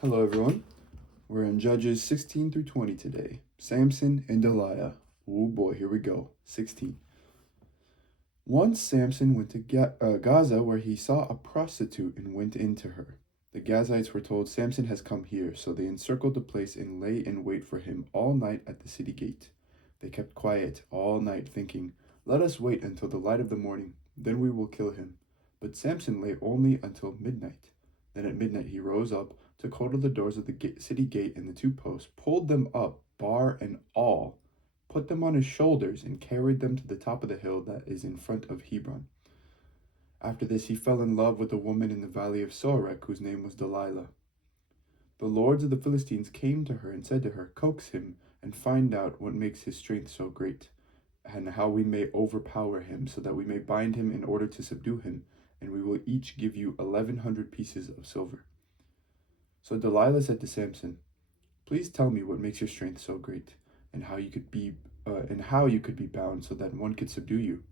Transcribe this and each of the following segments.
Hello, everyone. We're in Judges 16 through 20 today. Samson and Delilah. Oh boy, here we go. 16. Once Samson went to Gaza, where he saw a prostitute and went into her. The Gazites were told, "Samson has come here," so they encircled the place and lay in wait for him all night at the city gate. They kept quiet all night, thinking, "Let us wait until the light of the morning, then we will kill him." But Samson lay only until midnight. Then at midnight he rose up, took hold of the doors of the city gate and the two posts, pulled them up, bar and all, put them on his shoulders, and carried them to the top of the hill that is in front of Hebron. After this, he fell in love with a woman in the valley of Sorek, whose name was Delilah. The lords of the Philistines came to her and said to her, "Coax him and find out what makes his strength so great, and how we may overpower him, so that we may bind him in order to subdue him, and we will each give you 1,100 pieces of silver." So Delilah said to Samson, "Please tell me what makes your strength so great, and how you could be bound so that one could subdue you."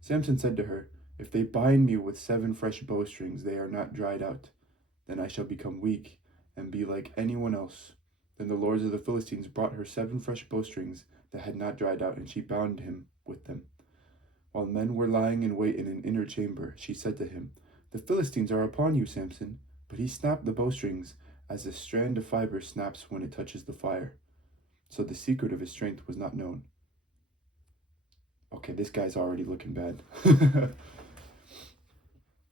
Samson said to her, "If they bind me with 7 fresh bowstrings, they are not dried out. Then I shall become weak and be like anyone else." Then the lords of the Philistines brought her 7 fresh bowstrings that had not dried out, and she bound him with them. While men were lying in wait in an inner chamber, she said to him, "The Philistines are upon you, Samson." But he snapped the bowstrings as a strand of fiber snaps when it touches the fire. So the secret of his strength was not known. Okay, this guy's already looking bad.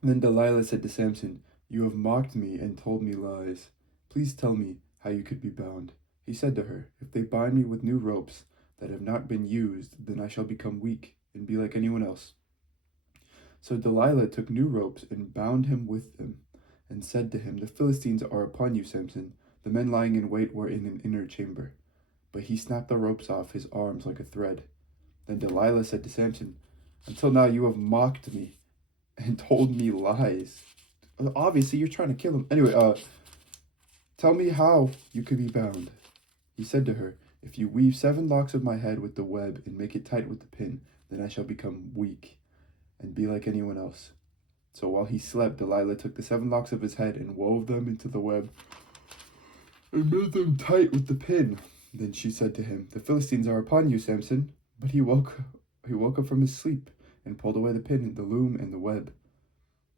Then Delilah said to Samson, "You have mocked me and told me lies. Please tell me how you could be bound." He said to her, "If they bind me with new ropes that have not been used, then I shall become weak and be like anyone else." So Delilah took new ropes and bound him with them, and said to him, "The Philistines are upon you, Samson." The men lying in wait were in an inner chamber. But he snapped the ropes off his arms like a thread. Then Delilah said to Samson, "Until now you have mocked me and told me lies. Obviously, you're trying to kill him. Anyway, tell me how you could be bound." He said to her, "If you weave 7 locks of my head with the web and make it tight with the pin, then I shall become weak and be like anyone else." So while he slept, Delilah took the 7 locks of his head and wove them into the web and made them tight with the pin. Then she said to him, "The Philistines are upon you, Samson." But he woke up from his sleep and pulled away the pin, the loom, and the web.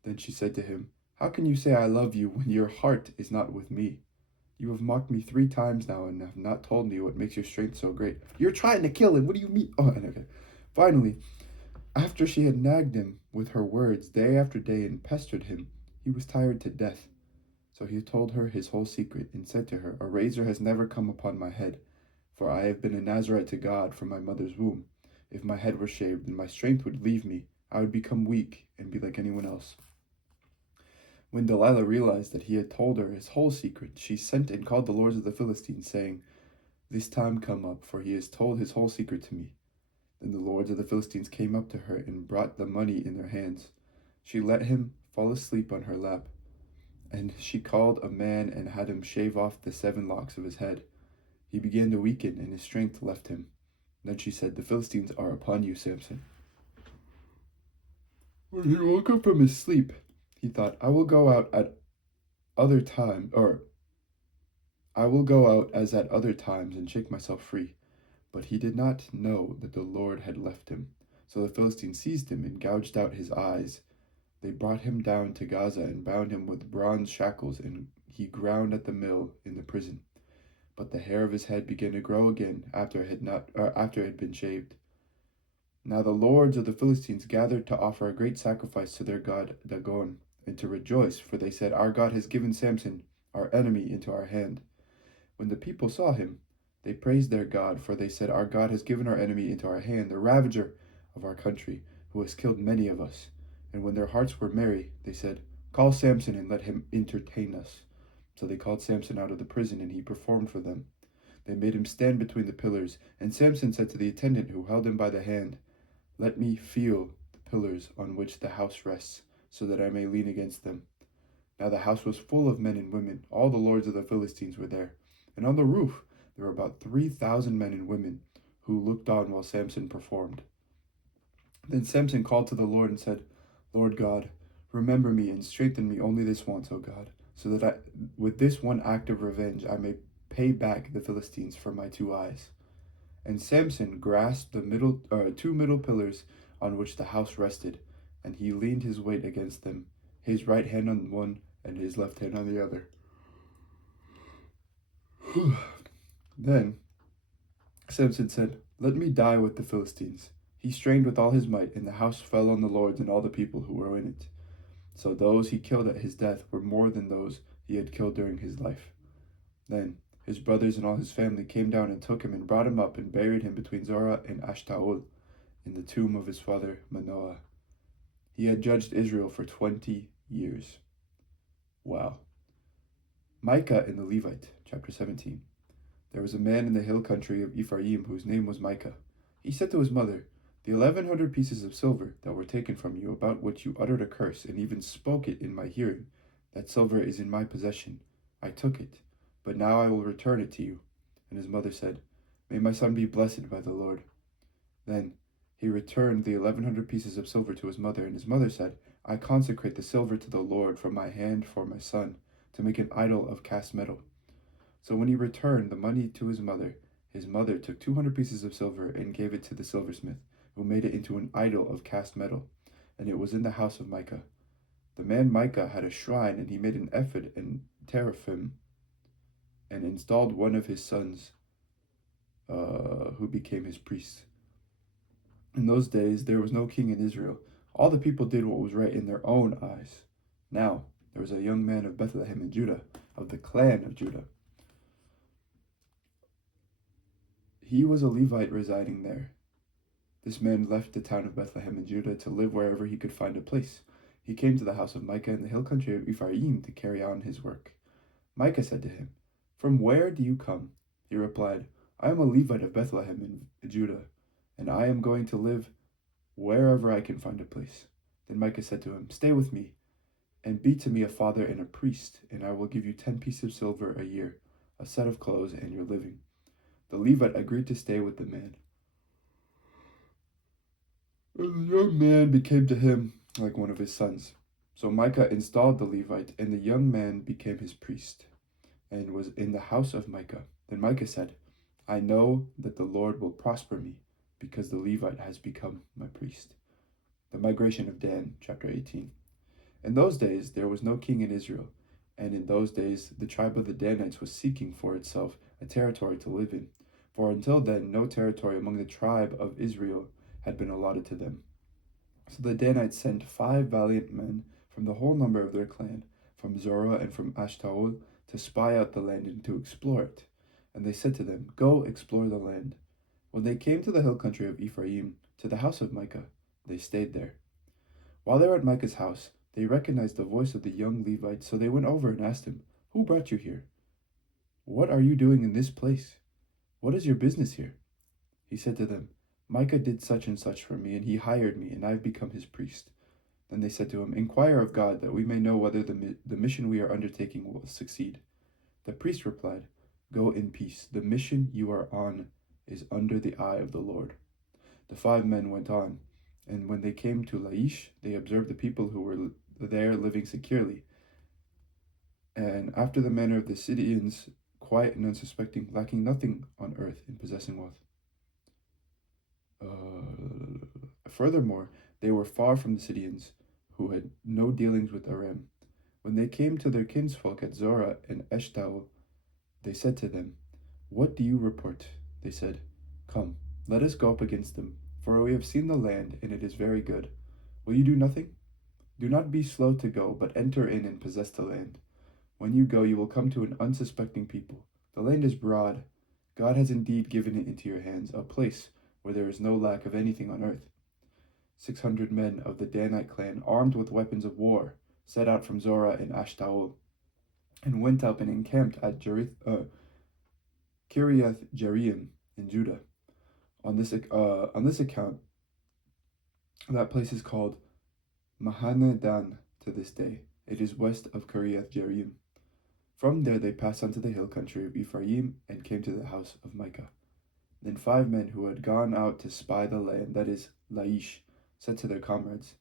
Then she said to him, "How can you say I love you when your heart is not with me? You have mocked me 3 times now and have not told me what makes your strength so great." You're trying to kill him. What do you mean? Oh, okay. Finally, after she had nagged him with her words day after day and pestered him, he was tired to death. So he told her his whole secret and said to her, "A razor has never come upon my head, for I have been a Nazarite to God from my mother's womb. If my head were shaved, then my strength would leave me. I would become weak and be like anyone else." When Delilah realized that he had told her his whole secret, she sent and called the lords of the Philistines, saying, "This time come up, for he has told his whole secret to me." Then the lords of the Philistines came up to her and brought the money in their hands. She let him fall asleep on her lap, and she called a man and had him shave off the 7 locks of his head. He began to weaken, and his strength left him. Then she said, "The Philistines are upon you, Samson." When he woke up from his sleep, he thought, I will go out as at other times and shake myself free." But he did not know that the Lord had left him. So the Philistines seized him and gouged out his eyes. They brought him down to Gaza and bound him with bronze shackles, and he ground at the mill in the prison. But the hair of his head began to grow again after it had been shaved. Now the lords of the Philistines gathered to offer a great sacrifice to their god Dagon, and to rejoice, for they said, "Our God has given Samson, our enemy, into our hand." When the people saw him, they praised their God, for they said, "Our God has given our enemy into our hand, the ravager of our country, who has killed many of us." And when their hearts were merry, they said, "Call Samson and let him entertain us." So they called Samson out of the prison, and he performed for them. They made him stand between the pillars, and Samson said to the attendant who held him by the hand, "Let me feel the pillars on which the house rests, so that I may lean against them." Now the house was full of men and women. All the lords of the Philistines were there. And on the roof there were about 3,000 men and women who looked on while Samson performed. Then Samson called to the Lord and said, "Lord God, Remember me and strengthen me only this once, O God, so that with this one act of revenge I may pay back the Philistines for my 2 eyes." And Samson grasped the two middle pillars on which the house rested, and he leaned his weight against them, his right hand on one and his left hand on the other. Then Samson said, "Let me die with the Philistines." He strained with all his might, and the house fell on the lords and all the people who were in it. So those he killed at his death were more than those he had killed during his life. Then his brothers and all his family came down and took him and brought him up and buried him between Zorah and Ashtaol in the tomb of his father Manoah. He had judged Israel for 20 years. Wow. Micah and the Levite, chapter 17. There was a man in the hill country of Ephraim whose name was Micah. He said to his mother, "The 1,100 pieces of silver that were taken from you, about which you uttered a curse and even spoke it in my hearing, that silver is in my possession. I took it, but now I will return it to you." And his mother said, "May my son be blessed by the Lord." Then he returned the 1,100 pieces of silver to his mother, and his mother said, "I consecrate the silver to the Lord from my hand for my son, to make an idol of cast metal." So when he returned the money to his mother took 200 pieces of silver and gave it to the silversmith, who made it into an idol of cast metal, and it was in the house of Micah. The man Micah had a shrine, and he made an ephod and teraphim, and installed one of his sons, who became his priest. In those days there was no king in Israel. All the people did what was right in their own eyes. Now there was a young man of Bethlehem in Judah, of the clan of Judah. He was a Levite residing there. This man left the town of Bethlehem in Judah to live wherever he could find a place. He came to the house of Micah in the hill country of Ephraim to carry on his work. Micah said to him, "From where do you come?" He replied, "I am a Levite of Bethlehem in Judah, and I am going to live wherever I can find a place." Then Micah said to him, "Stay with me, and be to me a father and a priest, and I will give you 10 pieces of silver a year, a set of clothes, and your living." The Levite agreed to stay with the man. And the young man became to him like one of his sons. So Micah installed the Levite, and the young man became his priest, and was in the house of Micah. Then Micah said, "I know that the Lord will prosper me, because the Levite has become my priest." The migration of Dan, chapter 18. In those days there was no king in Israel, and in those days the tribe of the Danites was seeking for itself a territory to live in, for until then no territory among the tribe of Israel had been allotted to them. So the Danites sent 5 valiant men from the whole number of their clan, from Zorah and from Ashtaol, to spy out the land and to explore it. And they said to them, "Go explore the land." When they came to the hill country of Ephraim, to the house of Micah, they stayed there. While they were at Micah's house, they recognized the voice of the young Levite, so they went over and asked him, "Who brought you here? What are you doing in this place? What is your business here?" He said to them, "Micah did such and such for me, and he hired me, and I have become his priest." Then they said to him, "Inquire of God, that we may know whether the mission we are undertaking will succeed." The priest replied, "Go in peace. The mission you are on is under the eye of the Lord." The 5 men went on, and when they came to Laish, they observed the people who were there living securely, and after the manner of the Sidonians, quiet and unsuspecting, lacking nothing on earth in possessing wealth. Furthermore, they were far from the Sidonians, who had no dealings with Aram. When they came to their kinsfolk at Zorah and Eshtaol, they said to them, "What do you report?" They said, "Come, let us go up against them, for we have seen the land, and it is very good. Will you do nothing? Do not be slow to go, but enter in and possess the land. When you go, you will come to an unsuspecting people. The land is broad. God has indeed given it into your hands, a place where there is no lack of anything on earth." 600 men of the Danite clan, armed with weapons of war, set out from Zorah and Ashtaol, and went up and encamped at Kiriath Jearim in Judah. On this account, that place is called Mahane Dan to this day. It is west of Kiriath Jearim. From there they passed on to the hill country of Ephraim and came to the house of Micah. Then 5 men who had gone out to spy the land, that is, Laish, said to their comrades,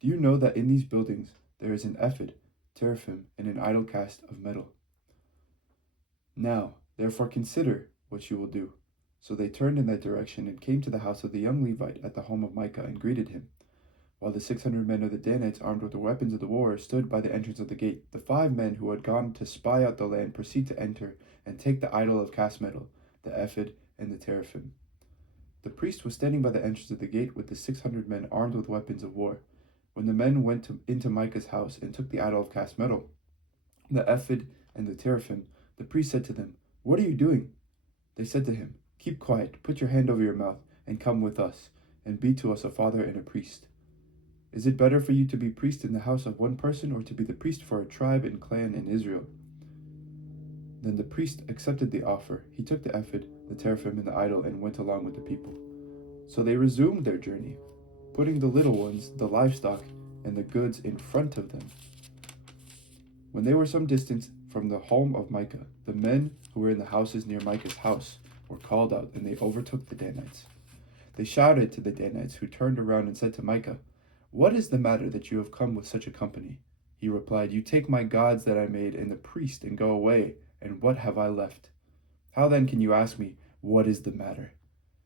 "Do you know that in these buildings there is an ephod, teraphim, and an idol cast of metal. Now, therefore, consider what you will do." So they turned in that direction and came to the house of the young Levite at the home of Micah and greeted him. While the 600 men of the Danites, armed with the weapons of the war, stood by the entrance of the gate, the 5 men who had gone to spy out the land proceeded to enter and take the idol of cast metal, the ephod, and the teraphim. The priest was standing by the entrance of the gate with the 600 men armed with weapons of war. When the men went into Micah's house and took the idol of cast metal, the ephod, and the teraphim, the priest said to them, "What are you doing?" They said to him, "Keep quiet, put your hand over your mouth, and come with us, and be to us a father and a priest. Is it better for you to be priest in the house of one person, or to be the priest for a tribe and clan in Israel?" Then the priest accepted the offer. He took the ephod, the teraphim, and the idol, and went along with the people. So they resumed their journey, putting the little ones, the livestock, and the goods in front of them. When they were some distance from the home of Micah, the men who were in the houses near Micah's house were called out, and they overtook the Danites. They shouted to the Danites, who turned around and said to Micah, "What is the matter that you have come with such a company?" He replied, "You take my gods that I made and the priest and go away, and what have I left? How then can you ask me, what is the matter?"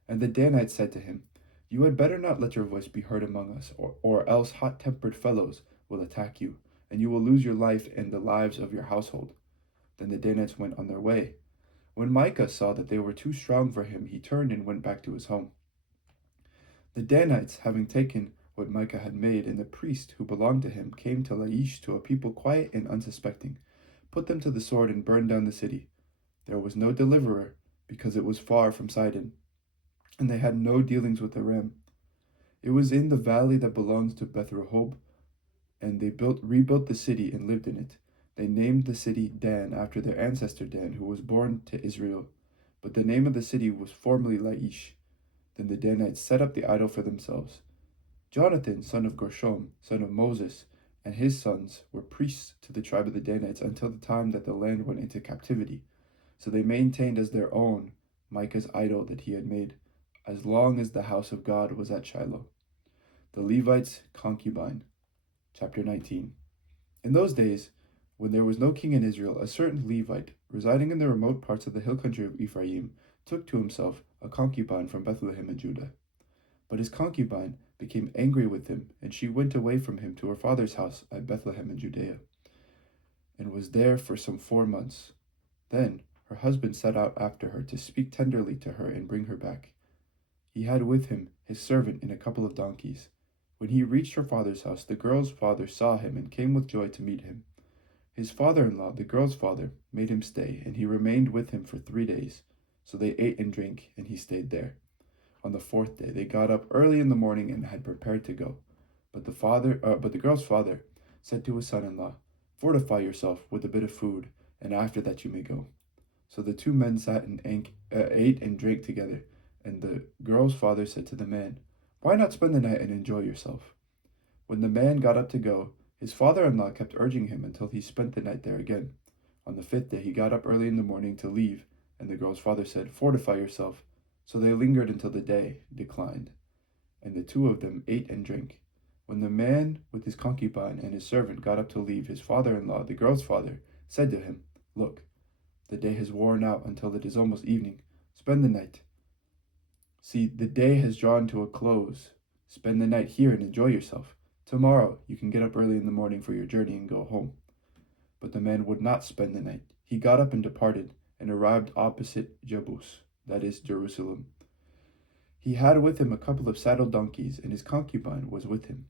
And the Danites said to him, "You had better not let your voice be heard among us, or else hot-tempered fellows will attack you, and you will lose your life and the lives of your household." Then the Danites went on their way. When Micah saw that they were too strong for him, he turned and went back to his home. The Danites, having taken what Micah had made, and the priest who belonged to him, came to Laish, to a people quiet and unsuspecting, put them to the sword, and burned down the city. There was no deliverer, because it was far from Sidon, and they had no dealings with Aram. It was in the valley that belongs to Beth Rehob, and they rebuilt the city and lived in it. They named the city Dan, after their ancestor Dan, who was born to Israel. But the name of the city was formerly Laish. Then the Danites set up the idol for themselves. Jonathan, son of Gershom, son of Moses, and his sons were priests to the tribe of the Danites until the time that the land went into captivity. So they maintained as their own Micah's idol that he had made, as long as the house of God was at Shiloh. The Levite's concubine. Chapter 19. In those days, when there was no king in Israel, a certain Levite, residing in the remote parts of the hill country of Ephraim, took to himself a concubine from Bethlehem in Judah. But his concubine became angry with him, and she went away from him to her father's house at Bethlehem in Judea, and was there for some 4 months. Then her husband set out after her to speak tenderly to her and bring her back. He had with him his servant and a couple of donkeys. When he reached her father's house, the girl's father saw him and came with joy to meet him. His father-in-law, the girl's father, made him stay, and he remained with him for 3 days. So they ate and drank, and he stayed there. On the 4th day, they got up early in the morning and had prepared to go. But the girl's father said to his son-in-law, "Fortify yourself with a bit of food, and after that you may go." So the 2 men sat and ate and drank together. And the girl's father said to the man, "Why not spend the night and enjoy yourself?" When the man got up to go, his father-in-law kept urging him until he spent the night there again. On the 5th day, he got up early in the morning to leave, and the girl's father said, "Fortify yourself." So they lingered until the day declined, and the 2 of them ate and drank. When the man with his concubine and his servant got up to leave, his father-in-law, the girl's father, said to him, "Look, the day has worn out until it is almost evening. Spend the night. See, the day has drawn to a close. Spend the night here and enjoy yourself. Tomorrow you can get up early in the morning for your journey and go home." But the man would not spend the night. He got up and departed, and arrived opposite Jebus, that is, Jerusalem. He had with him a couple of saddled donkeys, and his concubine was with him.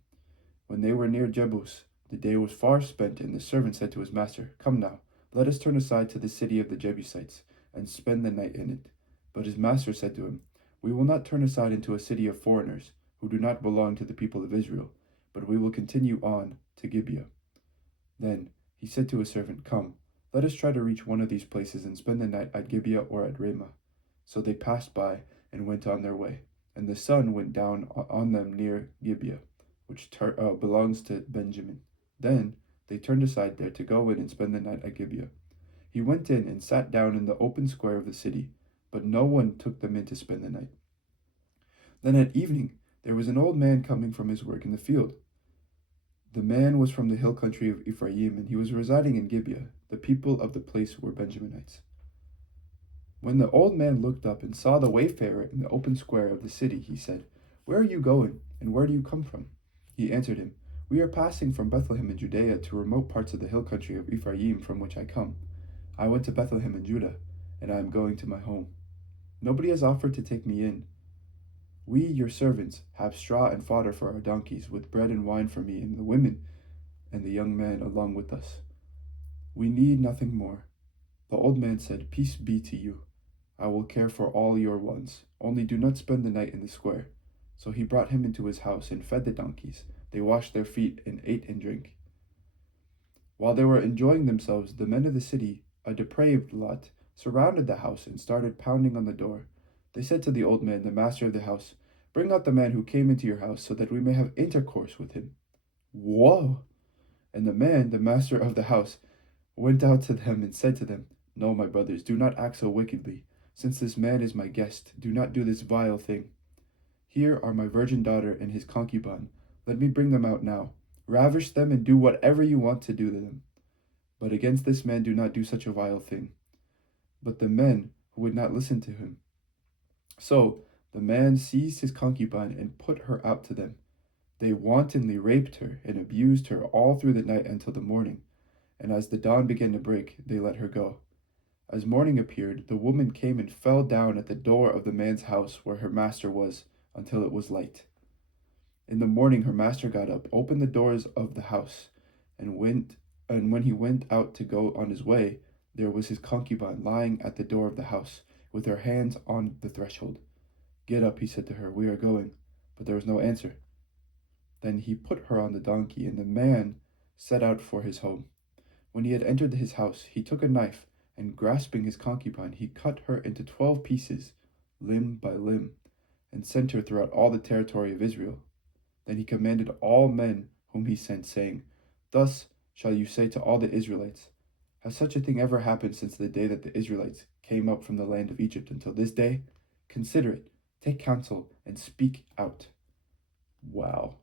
When they were near Jebus, the day was far spent, and the servant said to his master, "Come now, let us turn aside to the city of the Jebusites, and spend the night in it." But his master said to him, "We will not turn aside into a city of foreigners, who do not belong to the people of Israel, but we will continue on to Gibeah." Then he said to his servant, "Come, let us try to reach one of these places and spend the night at Gibeah or at Ramah." So they passed by and went on their way, and the sun went down on them near Gibeah, which belongs to Benjamin. Then they turned aside there to go in and spend the night at Gibeah. He went in and sat down in the open square of the city, but no one took them in to spend the night. Then at evening there was an old man coming from his work in the field. The man was from the hill country of Ephraim, and he was residing in Gibeah. The people of the place were Benjaminites. When the old man looked up and saw the wayfarer in the open square of the city, he said, "Where are you going, and where do you come from?" He answered him, "We are passing from Bethlehem in Judea to remote parts of the hill country of Ephraim, from which I come. I went to Bethlehem in Judah, and I am going to my home. Nobody has offered to take me in. We, your servants, have straw and fodder for our donkeys, with bread and wine for me and the women and the young man along with us. We need nothing more." The old man said, "Peace be to you. I will care for all your wants. Only do not spend the night in the square." So he brought him into his house and fed the donkeys. They washed their feet and ate and drank. While they were enjoying themselves, the men of the city, a depraved lot, surrounded the house and started pounding on the door. They said to the old man, the master of the house, "Bring out the man who came into your house so that we may have intercourse with him." Whoa! And the man, the master of the house, went out to them and said to them, "No, my brothers, do not act so wickedly. Since this man is my guest, do not do this vile thing. Here are my virgin daughter and his concubine. Let me bring them out now. Ravish them and do whatever you want to do to them. But against this man do not do such a vile thing." But the men would not listen to him. So the man seized his concubine and put her out to them. They wantonly raped her and abused her all through the night until the morning. And as the dawn began to break, they let her go. As morning appeared, the woman came and fell down at the door of the man's house where her master was, until it was light. In the morning her master got up, opened the doors of the house, and when he went out to go on his way, there was his concubine lying at the door of the house, with her hands on the threshold. "Get up," he said to her, "we are going." But there was no answer. Then he put her on the donkey, and the man set out for his home. When he had entered his house, he took a knife, and grasping his concubine, he cut her into 12 pieces, limb by limb, and sent her throughout all the territory of Israel. Then he commanded all men whom he sent, saying, "Thus shall you say to all the Israelites, has such a thing ever happened since the day that the Israelites came up from the land of Egypt until this day? Consider it, take counsel, and speak out." Wow,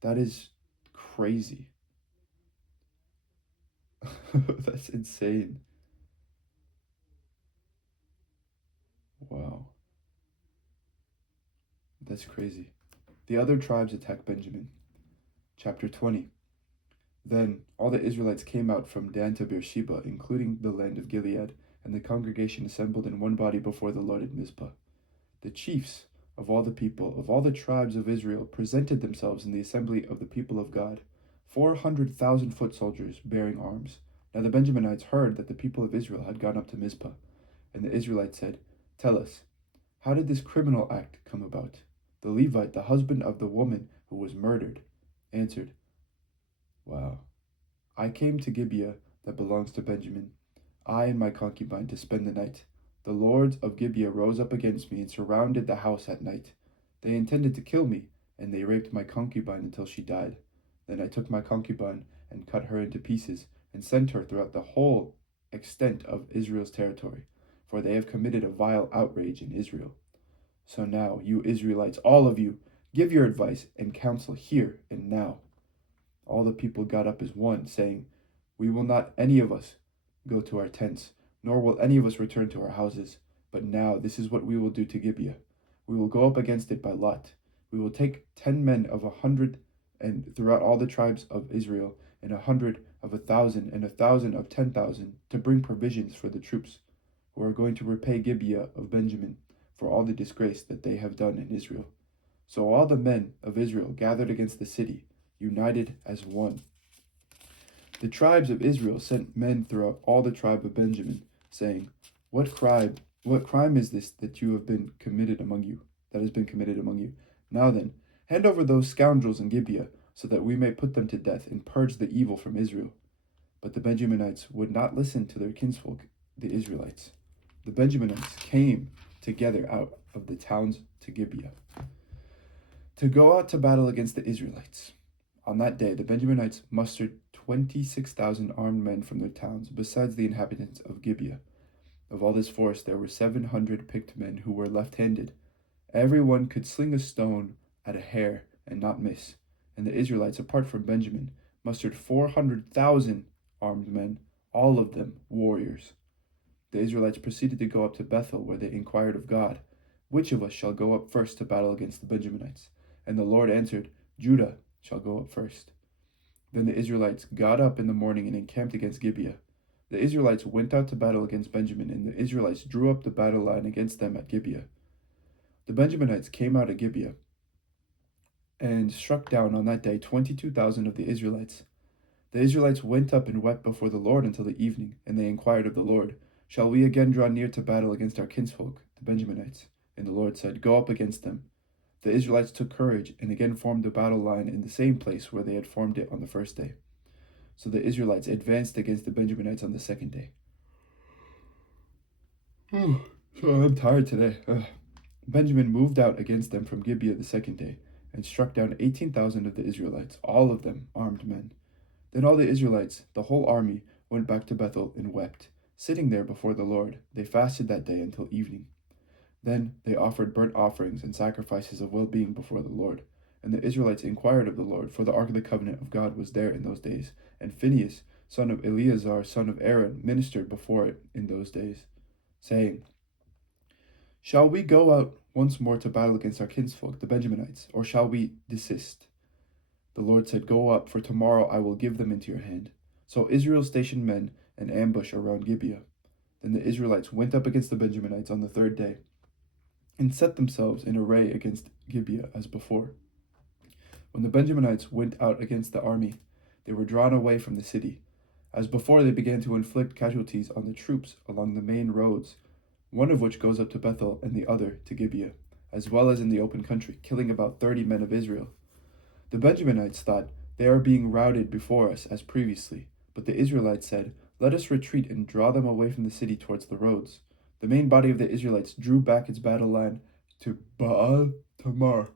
that is crazy. That's insane. Wow, that's crazy. The other tribes attack Benjamin. Chapter 20. Then all the Israelites came out from Dan to Beersheba, including the land of Gilead, and the congregation assembled in one body before the Lord at Mizpah. The chiefs of all the people, of all the tribes of Israel, presented themselves in the assembly of the people of God, 400,000 foot soldiers bearing arms. Now the Benjaminites heard that the people of Israel had gone up to Mizpah, and the Israelites said, "Tell us, how did this criminal act come about?" The Levite, the husband of the woman who was murdered, answered, "Wow, I came to Gibeah that belongs to Benjamin, I and my concubine, to spend the night. The lords of Gibeah rose up against me and surrounded the house at night. They intended to kill me, and they raped my concubine until she died. Then I took my concubine and cut her into pieces and sent her throughout the whole extent of Israel's territory, for they have committed a vile outrage in Israel. So now, you Israelites, all of you, give your advice and counsel here and now." All the people got up as one, saying, "We will not any of us go to our tents, nor will any of us return to our houses. But now this is what we will do to Gibeah. We will go up against it by lot. We will take 10 men of 100 and throughout all the tribes of Israel, and 100 of 1,000 and 1,000 of 10,000 to bring provisions for the troops, who are going to repay Gibeah of Benjamin for all the disgrace that they have done in Israel." So all the men of Israel gathered against the city, united as one. The tribes of Israel sent men throughout all the tribe of Benjamin, saying, What crime is this that has been committed among you? Now then, hand over those scoundrels in Gibeah, so that we may put them to death and purge the evil from Israel." But the Benjaminites would not listen to their kinsfolk, the Israelites. The Benjaminites came together out of the towns to Gibeah to go out to battle against the Israelites. On that day, the Benjaminites mustered 26,000 armed men from their towns, besides the inhabitants of Gibeah. Of all this force, there were 700 picked men who were left-handed. Every one could sling a stone at a hair and not miss, And the Israelites, apart from Benjamin, mustered 400,000 armed men, all of them warriors. The Israelites proceeded to go up to Bethel, where they inquired of God, "Which of us shall go up first to battle against the Benjaminites?" And the Lord answered, "Judah shall go up first." Then the Israelites got up in the morning and encamped against Gibeah. The Israelites went out to battle against Benjamin, and the Israelites drew up the battle line against them at Gibeah. The Benjaminites came out at Gibeah and struck down on that day 22,000 of the Israelites. The Israelites went up and wept before the Lord until the evening, and they inquired of the Lord, "Shall we again draw near to battle against our kinsfolk, the Benjaminites?" And the Lord said, "Go up against them." The Israelites took courage and again formed the battle line in the same place where they had formed it on the first day. So the Israelites advanced against the Benjaminites on the second day. So I'm tired today. Benjamin moved out against them from Gibeah the second day, and struck down 18,000 of the Israelites, all of them armed men. Then all the Israelites, the whole army, went back to Bethel and wept. Sitting there before the Lord, they fasted that day until evening. Then they offered burnt offerings and sacrifices of well-being before the Lord. And the Israelites inquired of the Lord, for the ark of the covenant of God was there in those days. And Phinehas, son of Eleazar, son of Aaron, ministered before it in those days, saying, "Shall we go out once more to battle against our kinsfolk, the Benjaminites, or shall we desist?" The Lord said, "Go up, for tomorrow I will give them into your hand." So Israel stationed men in ambush around Gibeah. Then the Israelites went up against the Benjaminites on the third day, and set themselves in array against Gibeah as before. When the Benjaminites went out against the army, they were drawn away from the city. As before, they began to inflict casualties on the troops along the main roads, one of which goes up to Bethel and the other to Gibeah, as well as in the open country, killing about 30 men of Israel. The Benjaminites thought, "They are being routed before us as previously." But the Israelites said, "Let us retreat and draw them away from the city towards the roads." The main body of the Israelites drew back its battle line to Baal Tamar,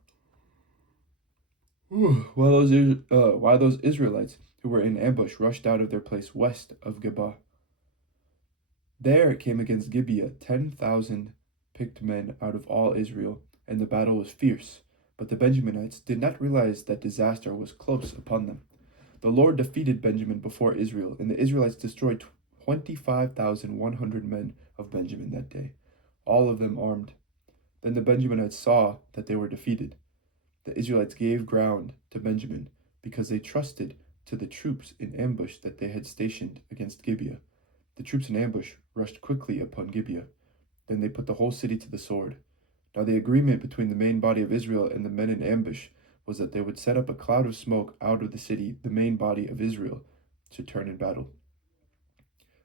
while those Israelites who were in ambush rushed out of their place west of Geba. There came against Gibeah 10,000 picked men out of all Israel, and the battle was fierce. But the Benjaminites did not realize that disaster was close upon them. The Lord defeated Benjamin before Israel, and the Israelites destroyed 25,100 men of Benjamin that day, all of them armed. Then the Benjaminites saw that they were defeated. The Israelites gave ground to Benjamin, because they trusted to the troops in ambush that they had stationed against Gibeah. The troops in ambush rushed quickly upon Gibeah. Then they put the whole city to the sword. Now the agreement between the main body of Israel and the men in ambush was that they would set up a cloud of smoke out of the city the main body of Israel should turn in battle.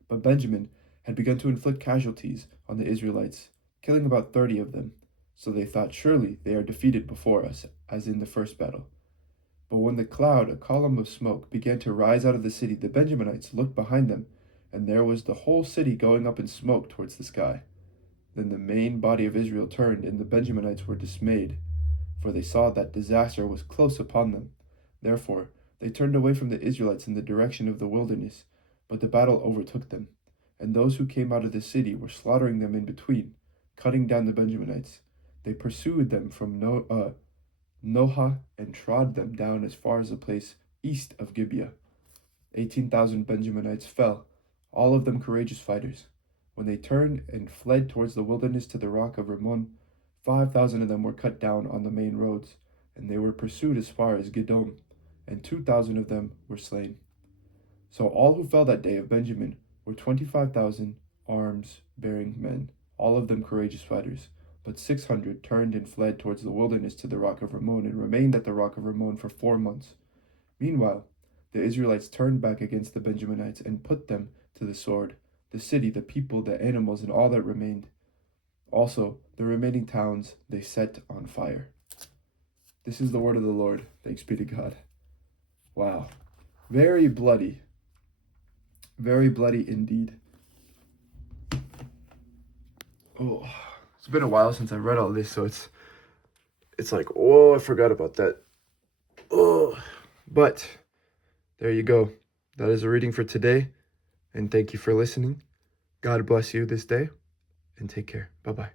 But Benjamin had begun to inflict casualties on the Israelites, killing about 30 of them. So they thought, "Surely they are defeated before us, as in the first battle." But when the cloud, a column of smoke, began to rise out of the city, the Benjaminites looked behind them, and there was the whole city going up in smoke towards the sky. Then the main body of Israel turned, and the Benjaminites were dismayed, for they saw that disaster was close upon them. Therefore they turned away from the Israelites in the direction of the wilderness, but the battle overtook them, and those who came out of the city were slaughtering them in between, cutting down the Benjaminites. They pursued them from Nohah and trod them down as far as the place east of Gibeah. 18,000 Benjaminites fell, all of them courageous fighters. When they turned and fled towards the wilderness to the rock of Rimmon, 5,000 of them were cut down on the main roads, and they were pursued as far as Gidom, and 2,000 of them were slain. So all who fell that day of Benjamin were 25,000 arms-bearing men, all of them courageous fighters. But 600 turned and fled towards the wilderness to the rock of Rimmon, and remained at the rock of Rimmon for 4 months. Meanwhile, the Israelites turned back against the Benjaminites and put them to the sword, the city, the people, the animals, and all that remained. Also, the remaining towns they set on fire. This is the word of the Lord. Thanks be to God. Wow. Very bloody. Very bloody indeed. Oh, it's been a while since I read all this, so it's like, oh, I forgot about that. Oh, but there you go. That is a reading for today, and thank you for listening. God bless you this day, and take care. Bye-bye.